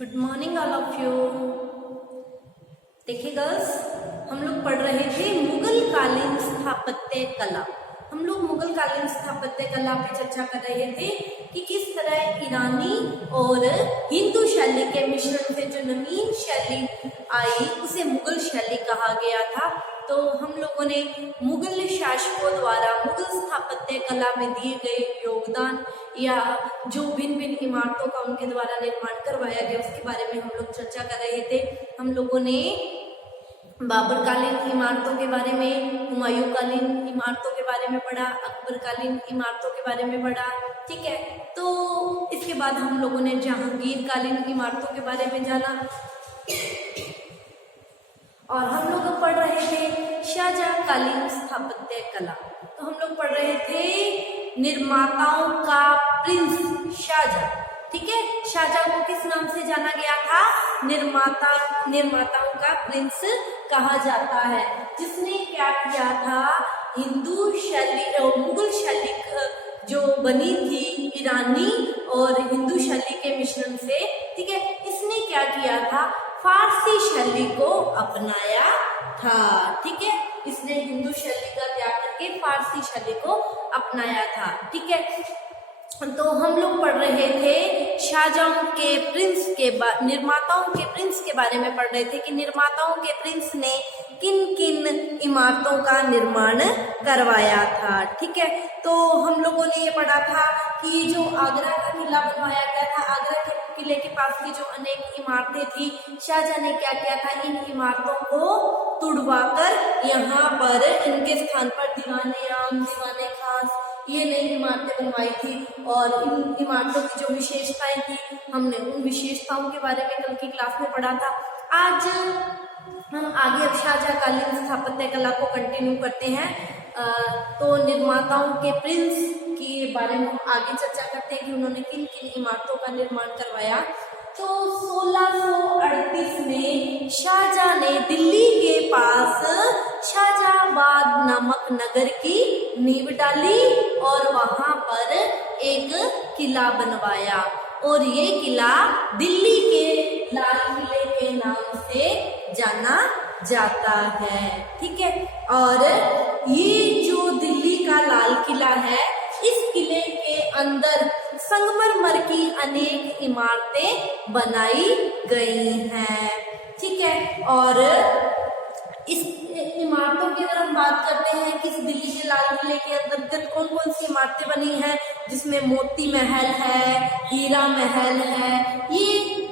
Good morning all of you. देखिए girls, हम लोग पढ़ रहे थे मुगल कालीन स्थापत्य कला। हम लोग मुगल कालीन स्थापत्य कला पे चर्चा कर रहे थे कि किस तरह ईरानी और हिंदू शैली के मिश्रण से जो नवीन शैली आई उसे मुगल शैली कहा गया था। तो हम लोगों ने मुगल शासकों द्वारा मुगल स्थापत्य कला में दिए गए योगदान या जो भिन्न भिन्न इमारतों का उनके द्वारा निर्माण करवाया गया उसके बारे में हम लोग चर्चा कर रहे थे। हम लोगों ने बाबर कालीन इमारतों के बारे में, हुमायूं कालीन इमारतों के बारे में पढ़ा, अकबर कालीन इमारतों के बारे में पढ़ा। ठीक है, तो इसके बाद हम लोगों ने जहांगीर कालीन इमारतों के बारे में जाना और हम लोग पढ़ रहे थे शाहजहां कालीन स्थापत्य कला। तो हम लोग पढ़ रहे थे निर्माताओं का प्रिंस शाहजहां। ठीक है, शाहजहां को किस नाम से जाना गया था? निर्माताओं का प्रिंस कहा जाता है। जिसने क्या किया था? हिंदू शैली और मुगल शैली जो बनी थी ईरानी और हिंदू शैली के मिश्रण से, ठीक है, इसने क्या किया था? फारसी शैली को अपनाया था। ठीक है, इसने हिंदू शैली का त्याग करके फारसी शैली को अपनाया था। ठीक है, तो हम लोग पढ़ रहे थे शाहजहां के प्रिंस के निर्माताओं के प्रिंस के बारे में पढ़ रहे थे कि निर्माताओं के प्रिंस ने किन किन इमारतों का निर्माण करवाया था। ठीक है, तो हम लोगों ने ये पढ़ा था कि जो आगरा का किला बनवाया गया था, आगरा के किले के पास की जो अनेक इमारतें थी, शाहजहां ने क्या किया था? इन इमारतों को तुड़वाकर यहाँ पर इनके स्थान पर दीवाने आम, दीवाने खास, ये नई इमारतें बनवाई थी। और इन इमारतों की जो विशेषताएं थी, हमने उन विशेषताओं के बारे में कल की क्लास में पढ़ा था। आज हम आगे अब शाहजहां कालीन स्थापत्य कला को कंटिन्यू करते हैं। तो निर्माताओं के प्रिंस के बारे में हम आगे चर्चा करते हैं कि उन्होंने किन किन इमारतों का निर्माण करवाया। तो 1638 में शाहजहां ने दिल्ली के पास शाहजहाबाद नामक नगर की नींव डाली और वहां पर एक किला बनवाया और ये किला दिल्ली के लाल किले के नाम से जाना जाता है। ठीक है, और ये जो दिल्ली का लाल किला है, इस किले के अंदर संगमरमर की अनेक इमारतें बनाई गई हैं। ठीक है, और इस इमारतों की अगर हम बात करते हैं कि इस दिल्ली के लाल किले के अंतर्गत कौन कौन सी इमारतें बनी हैं, जिसमें मोती महल है, हीरा महल है, ये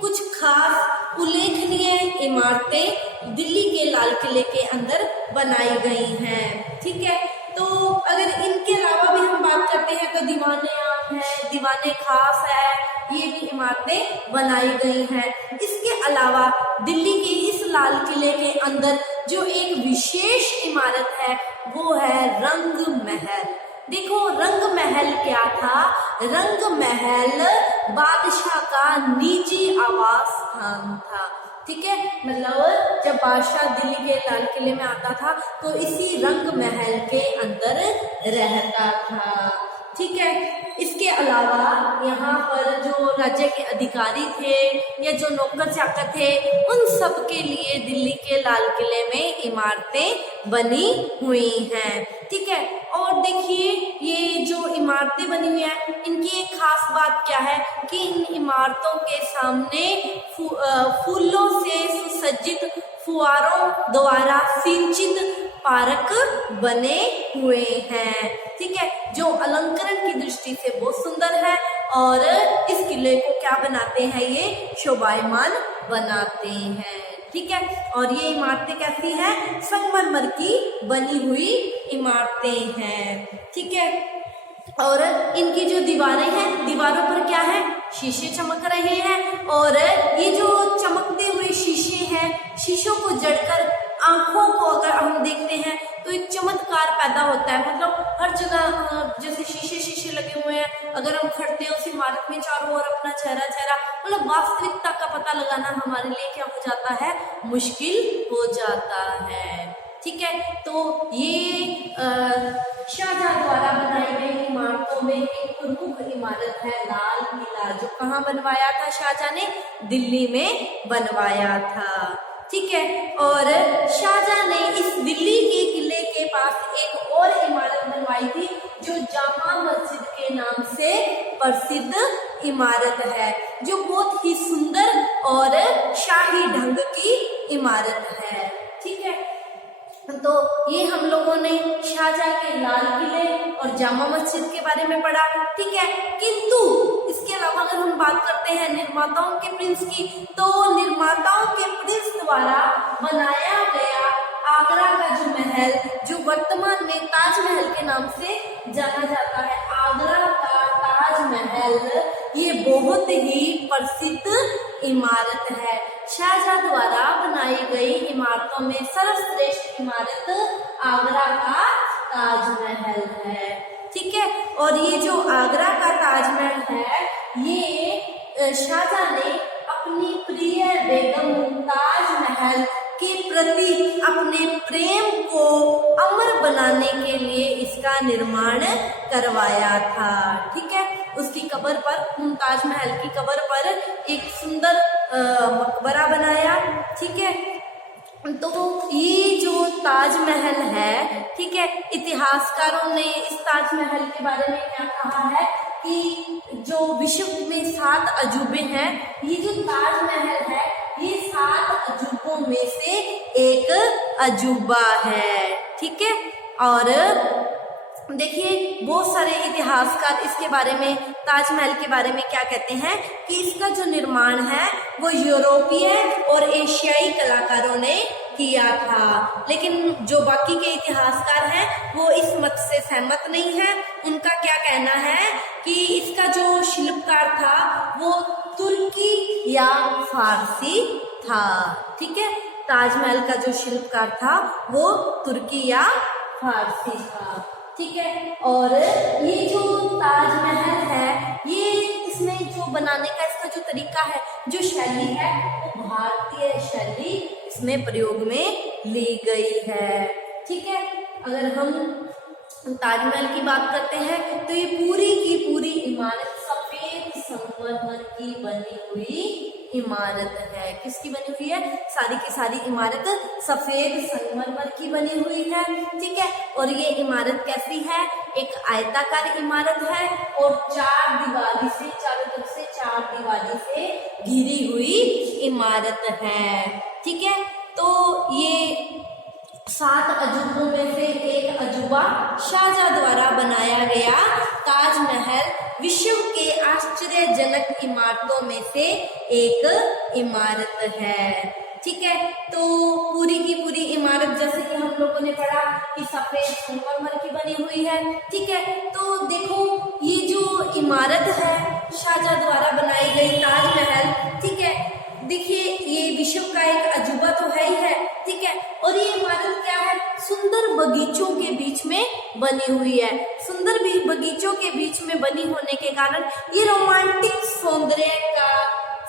कुछ खास उल्लेखनीय इमारतें दिल्ली के लाल किले के अंदर बनाई गई हैं। ठीक है, तो अगर इनके अलावा भी हम बात करते हैं तो दीवाने आम है, दीवाने खास है, ये भी इमारतें बनाई गई हैं। इसके अलावा दिल्ली के इस लाल किले के अंदर जो एक विशेष इमारत है वो है रंग महल। देखो, रंग महल क्या था? रंग महल बादशाह का निजी आवास स्थान था। ठीक है, मतलब जब बादशाह दिल्ली के लाल किले में आता था तो इसी रंग महल के अंदर रहता था। ठीक है, इसके अलावा यहाँ पर जो राज्य के अधिकारी थे या जो नौकर चाकर थे, उन सब के लिए दिल्ली के लाल किले में इमारतें बनी हुई हैं। ठीक है, और देखिए ये जो इमारतें बनी हुई हैं, इनकी एक खास बात क्या है कि इन इमारतों के सामने फूलों से सुसज्जित फुआरों द्वारा सिंचित पार्क बने हुए हैं। ठीक है, जो अलंकरण की दृष्टि से बहुत सुंदर है और इस किले को क्या बनाते हैं? ये शोभायमान बनाते हैं। ठीक है, और ये इमारतें कैसी हैं? संगमरमर की बनी हुई इमारतें हैं। ठीक है, और इनकी जो दीवारें हैं, दीवारों पर क्या है? शीशे चमक रहे हैं और ये जो चमकते हुए शीशे हैं, शीशों को जड़कर आंखों को अगर हम देखते हैं तो एक चमत्कार पैदा होता है। मतलब हर जगह जैसे शीशे लगे हुए हैं, अगर हम खड़ते हैं उस इमारत में चारों ओर अपना चेहरा, मतलब वास्तविकता का पता लगाना हमारे लिए क्या हो जाता है? मुश्किल हो जाता है। ठीक है, तो ये शाहजहां द्वारा बनाई गई इमारतों में एक प्रमुख इमारत है लाल किला, जो कहाँ कहाँ बनवाया था शाहजहां ने? दिल्ली में बनवाया था। ठीक है, और शाहजहां ने इस दिल्ली के किले के पास एक और इमारत बनवाई थी जो जामा मस्जिद के नाम से प्रसिद्ध इमारत है, जो बहुत ही सुंदर और शाही ढंग की इमारत है। ठीक है, तो ये हम लोगों ने शाहजहां के लाल किले और जामा मस्जिद के बारे में पढ़ा। ठीक है, किंतु इसके अलावा अगर हम बात करते हैं निर्माताओं के प्रिंस की, तो निर्माताओं के प्रिंस द्वारा बनाया गया आगरा का जो महल, जो वर्तमान में ताजमहल के नाम से जाना जाता है, आगरा का ताजमहल, ये बहुत ही प्रसिद्ध इमारत है। शाहजहां द्वारा बनाई गई इमारतों में सर्वश्रेष्ठ इमारत आगरा का ताजमहल है। ठीक है, और ये जो आगरा का ताजमहल है, ये शाहजहां ने अपनी प्रिय बेगम मुमताज महल के प्रति अपने प्रेम को अमर बनाने के लिए इसका निर्माण करवाया था। ठीक है, उसकी कब्र पर, मुमताज महल की कब्र पर एक सुंदर मकबरा बनाया। ठीक है, तो ये जो ताजमहल है, ठीक है, इतिहासकारों ने इस ताजमहल के बारे में क्या कहा है कि जो विश्व में 7 अजूबे हैं, ये जो ताजमहल है ये 7 अजूबों में से एक अजूबा है। ठीक है, और देखिए बहुत सारे इतिहासकार इसके बारे में, ताजमहल के बारे में क्या कहते हैं कि इसका जो निर्माण है वो यूरोपीय और एशियाई कलाकारों ने किया था, लेकिन जो बाकी के इतिहासकार हैं वो इस मत से सहमत नहीं है। उनका क्या कहना है कि इसका जो शिल्पकार था वो तुर्की या फारसी था। ठीक है, ताजमहल का जो शिल्पकार था वो तुर्की या फारसी था। ठीक है, और ये जो ताजमहल है, ये इसमें जो बनाने का इसका जो तरीका है, जो शैली है, वो भारतीय शैली इसमें प्रयोग में ली गई है। ठीक है, अगर हम ताजमहल की बात करते हैं तो ये पूरी की पूरी इमारत सफेद संगमरमर की बनी हुई इमारत है। किसकी बनी हुई है? सारी की सारी इमारत सफेद संगमरमर की बनी हुई है। ठीक है, और ये इमारत कैसी है? एक आयताकार इमारत है और 4 दीवारी से, चारों तरफ से 4 दीवारी से घिरी हुई इमारत है। ठीक है, तो ये 7 अजूबों में से एक अजूबा शाहजहां द्वारा बनाया गया ताजमहल विश्व के आश्चर्यजनक इमारतों में से एक इमारत है। ठीक है, तो पूरी की पूरी इमारत जैसे कि हम लोगों ने पढ़ा कि सफेद संगमरमर की बनी हुई है। ठीक है, तो देखो ये जो इमारत है शाहजहां द्वारा बनाई गई ताजमहल, ठीक है, देखिए ये विश्व का एक अजूबा तो है ही है। ठीक है, और ये इमारत क्या है? सुंदर बगीचों के बीच में बनी हुई है। सुंदर बगीचों के बीच में बनी होने के कारण ये रोमांटिक सौंदर्य का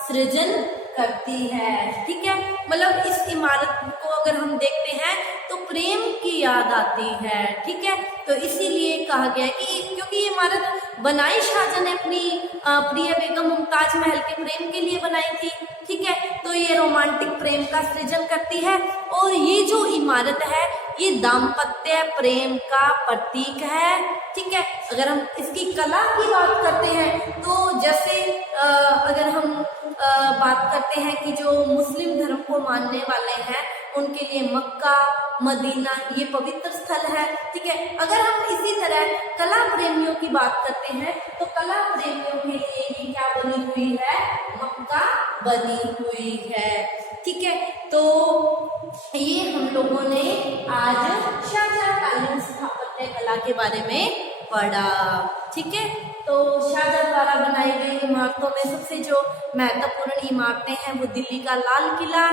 सृजन करती है। ठीक है, मतलब इस इमारत को अगर हम देखते हैं तो प्रेम की याद आती है। ठीक है, तो इसीलिए कहा गया है कि क्योंकि ये इमारत बनाई शाहजहां ने अपनी प्रिय बेगम मुमताज महल के प्रेम के लिए बनाई थी। ठीक है, तो ये रोमांटिक प्रेम का सृजन करती है और ये जो इमारत है ये दाम्पत्य प्रेम का प्रतीक है। ठीक है, अगर हम इसकी कला की बात करते हैं तो जैसे अगर हम बात करते हैं कि जो मुस्लिम धर्म को मानने वाले हैं उनके लिए मक्का, मदीना ये पवित्र स्थल है। ठीक है, अगर हम इसी तरह कला प्रेमियों की बात करते हैं तो कला प्रेमियों के लिए ये क्या बनी हुई है? मक्का बनी हुई है। ठीक है, तो ये हम लोगों ने आज शाहजहां स्थापत्य कला के बारे में पढ़ा। ठीक है, तो शाहजहां द्वारा बनाई गई इमारतों में सबसे जो महत्वपूर्ण इमारतें हैं वो दिल्ली का लाल किला,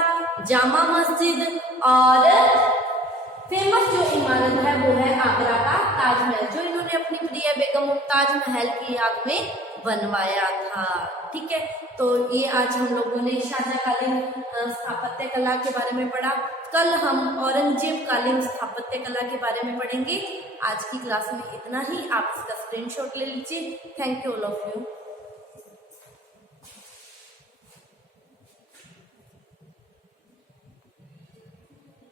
जामा मस्जिद और फेमस जो इमारत है वो है आगरा का ताजमहल, जो इन्होंने अपनी प्रिय बेगम मुमताज महल की याद में बनवाया था। ठीक है, तो ये आज हम लोगों ने शाहजहांकालीन स्थापत्य कला के बारे में पढ़ा। कल हम औरंगजेब कालीन स्थापत्य कला के बारे में पढ़ेंगे। आज की क्लास में इतना ही। आप इसका स्क्रीनशॉट ले लीजिए। Thank you all of you.